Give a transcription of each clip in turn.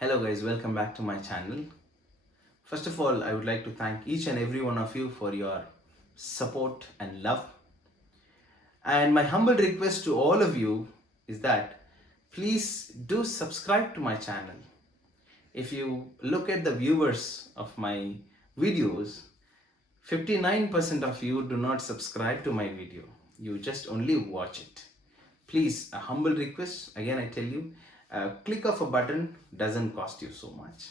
Hello guys, welcome back to my channel. First of all, I would like to thank each and every one of you for your support and love. And my humble request to all of you is that please do subscribe to my channel. If you look at the viewers of my videos, 59% of you do not subscribe to my video. You just only watch it. Please, a humble request, again I tell you, click of a button doesn't cost you so much,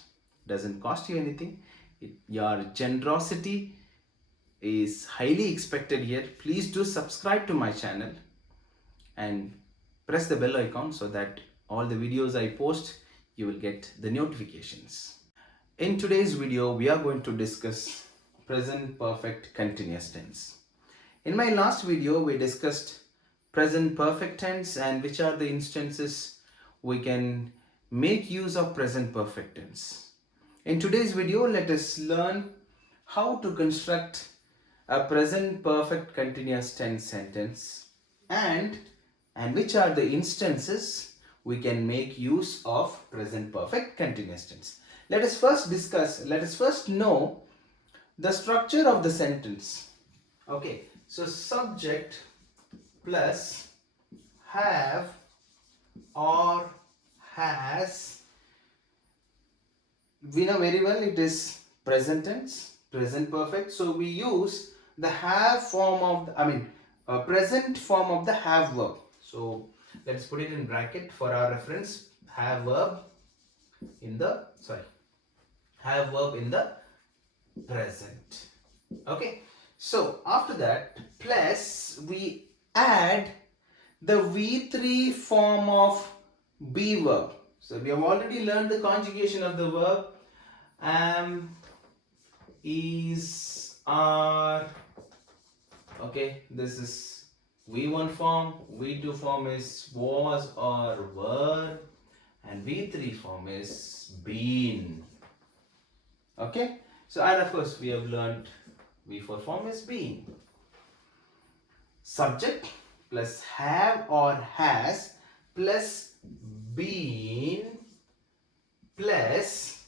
doesn't cost you anything. Your generosity is highly expected here. Please do subscribe to my channel and press the bell icon so that all the videos I post, you will get the notifications. In today's video, we are going to discuss present perfect continuous tense. In my last video, we discussed present perfect tense and which are the instances we can make use of present perfect tense. In today's video, let us learn how to construct a present perfect continuous tense sentence and which are the instances we can make use of present perfect continuous tense. Let us first know the structure of the sentence. Okay, so subject plus have or has, we know very well it is present tense, present perfect. So we use the have form of the, present form of the have verb. So let's put it in bracket for our reference. Have verb in the present. Okay, so after that, plus we add the V3 form of be verb. So we have already learned the conjugation of the verb am, is, are. Okay, this is V1 form, V2 form is was or were, and V3 form is been. Okay, so and of course we have learned V4 form is been. Subject plus have or has plus been plus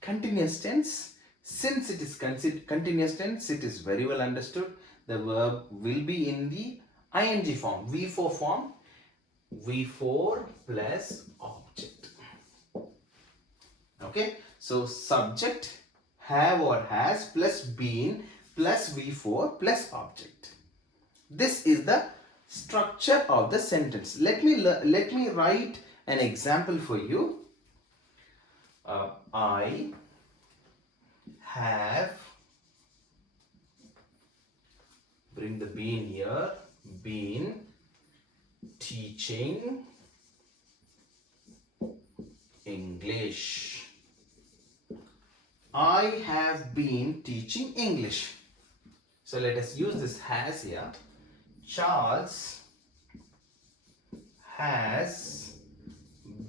continuous tense. Since it is continuous tense, it is very well understood. The verb will be in the ing form, V4 form, V4 plus object. Okay, so subject, have or has plus been plus V4 plus object. This is the structure of the sentence. Let me write an example for you. I have, bring the been here, been teaching English. I have been teaching English. So let us use this has here. Charles has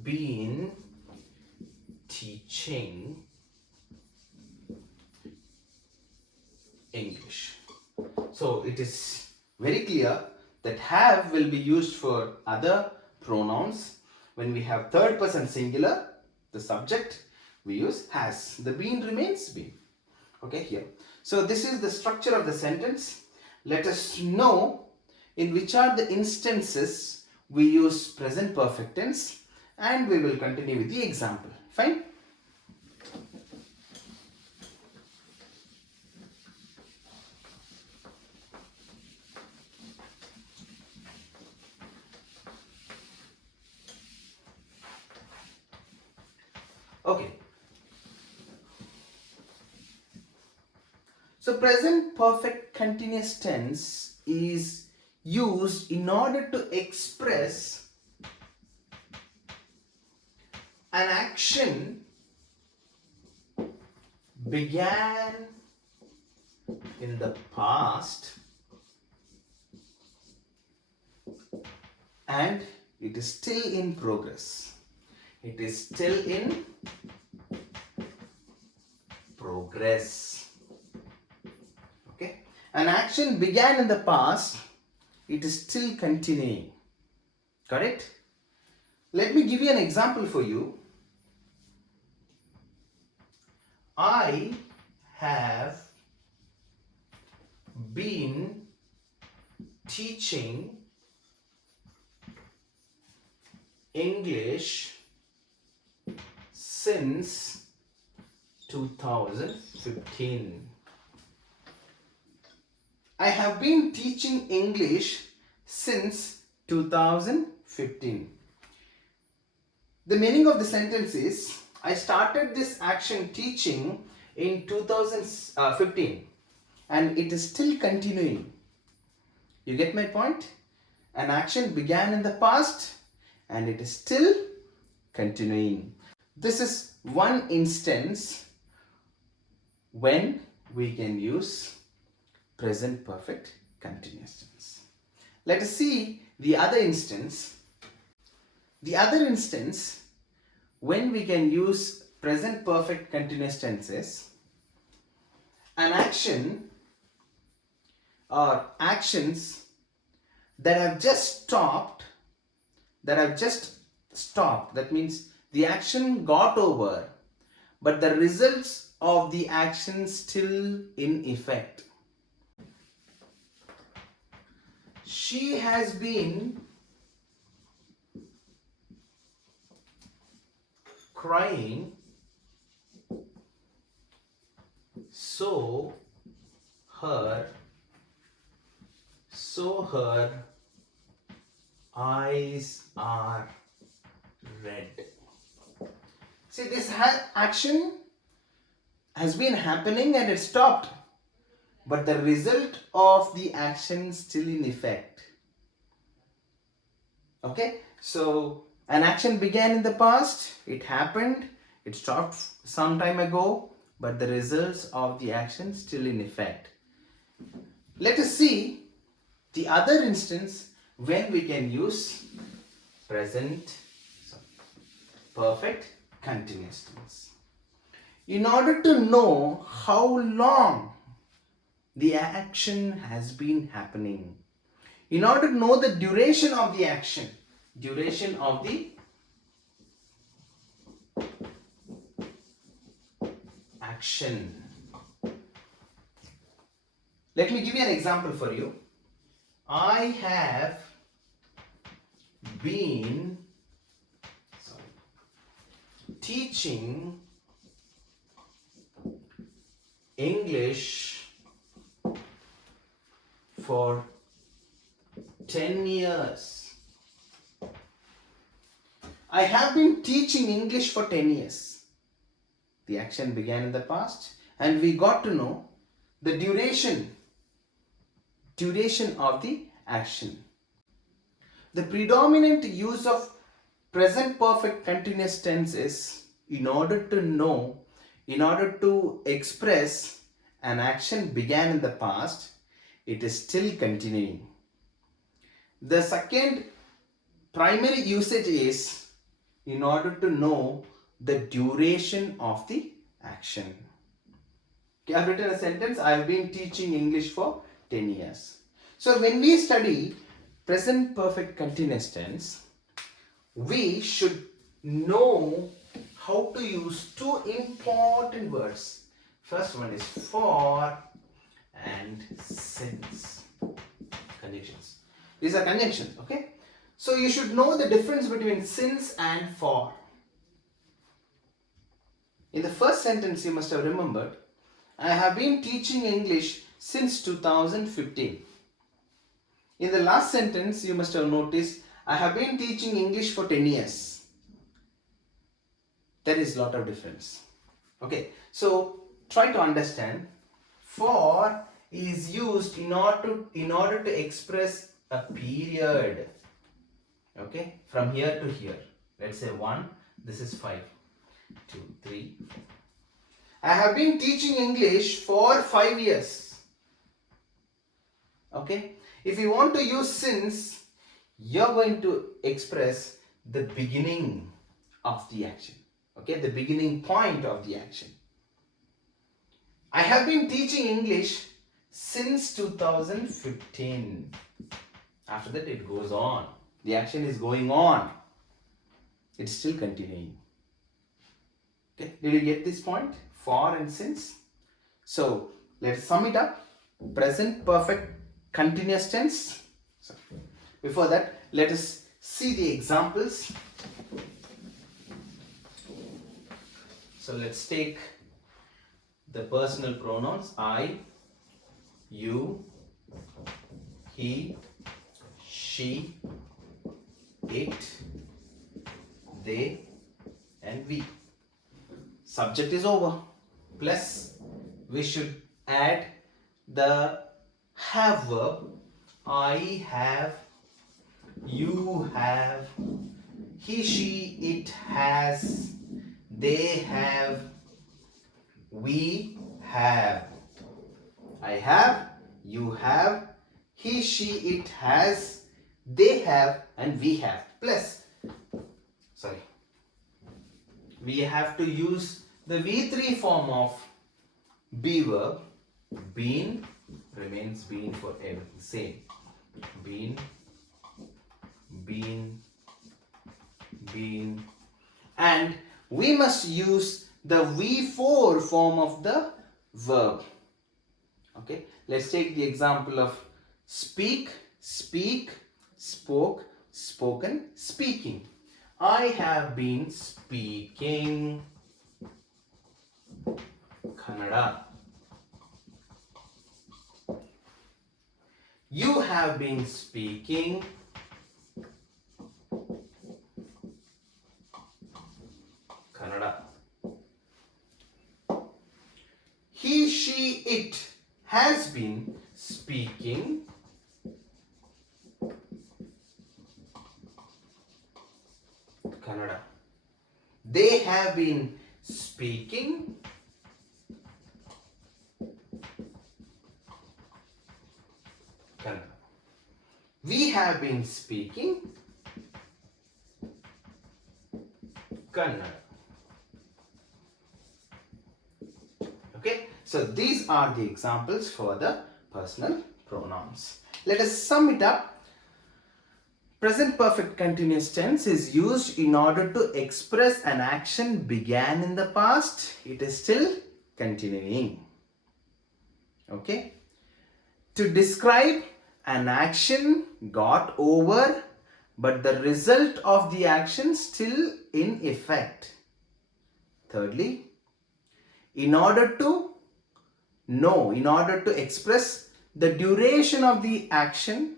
been teaching English. So it is very clear that have will be used for other pronouns. When we have third person singular, the subject, we use has. The been remains been. Okay, here. So this is the structure of the sentence. Let us know in which are the instances we use present perfect tense, and we will continue with the example. Fine? Okay. So present perfect continuous tense is used in order to express an action began in the past and it is still in progress. It is still in progress. Okay, an action began in the past, it is still continuing. Correct? Let me give you an example for you. I have been teaching English since 2015. I have been teaching English since 2015. The meaning of the sentence is, I started this action teaching in 2015 and it is still continuing. You get my point? An action began in the past and it is still continuing. This is one instance when we can use present perfect continuous tense. Let us see the other instance. The other instance when we can use present perfect continuous tenses, an action or actions that have just stopped, that means the action got over, but the results of the action still in effect. She has been crying, so her eyes are red. See, this action has been happening and it stopped, but the result of the action still in effect. Okay, so an action began in the past, it happened, it stopped some time ago, but the results of the action still in effect. Let us see the other instance when we can use present perfect continuous tense. In order to know how long the action has been happening, in order to know the duration of the action, let me give you an example for you. I have been teaching English for 10 years. I have been teaching English for 10 years. The action began in the past and we got to know the duration of the action. The predominant use of present perfect continuous tense is in order to express an action began in the past, it is still continuing. The second primary usage is in order to know the duration of the action. Okay, I've written a sentence, I've been teaching English for 10 years. So when we study present perfect continuous tense, we should know how to use two important words. First one is for and since. Conjunctions. These are conjunctions, okay? So you should know the difference between since and for. In the first sentence you must have remembered, I have been teaching English since 2015. In the last sentence you must have noticed, I have been teaching English for 10 years. There is a lot of difference. Okay, so try to understand. For is used in order to express a period. Okay, from here to here. Let's say 1, this is 5, 2, 3, 4. I have been teaching English for 5 years. Okay, if you want to use since, you're going to express the beginning of the action. Okay, the beginning point of the action. I have been teaching English since 2015. After that it goes on. The action is going on. It's still continuing. Okay, did you get this point? for and since. So let's sum it up. Present perfect continuous tense. So before that, let us see the examples. So let's take the personal pronouns I, you, he, she, it, they, and we. Subject is over. Plus, we should add the have verb. I have, you have, he, she, it has, they have, we have. I have, you have, he, she, it has, they have, and we have. Plus, we have to use the V3 form of be verb. Been remains been forever. Same. Been, been, been. And we must use the V4 form of the verb. Okay. Let's take the example of speak, speak, spoke, spoken, speaking. I have been speaking Kannada. You have been speaking Kannada. He, she, it has been speaking Kannada. They have been speaking Kannada. We have been speaking Kannada. Okay, so these are the examples for the personal pronouns. Let us sum it up. Present perfect continuous tense is used in order to express an action began in the past. It is still continuing. Okay. To describe an action got over, but the result of the action still in effect. Thirdly, in order to express the duration of the action,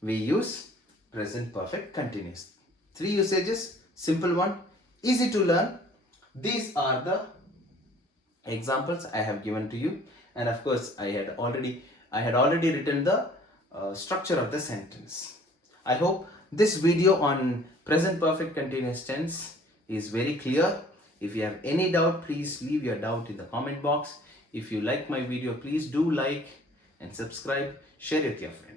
we use present perfect continuous. 3 usages, simple one, easy to learn. These are the examples I have given to you, and of course I had already written the structure of the sentence. I hope this video on present perfect continuous tense is very clear. If you have any doubt, please leave your doubt in the comment box. If you like my video, please do like and subscribe, share it with your friends.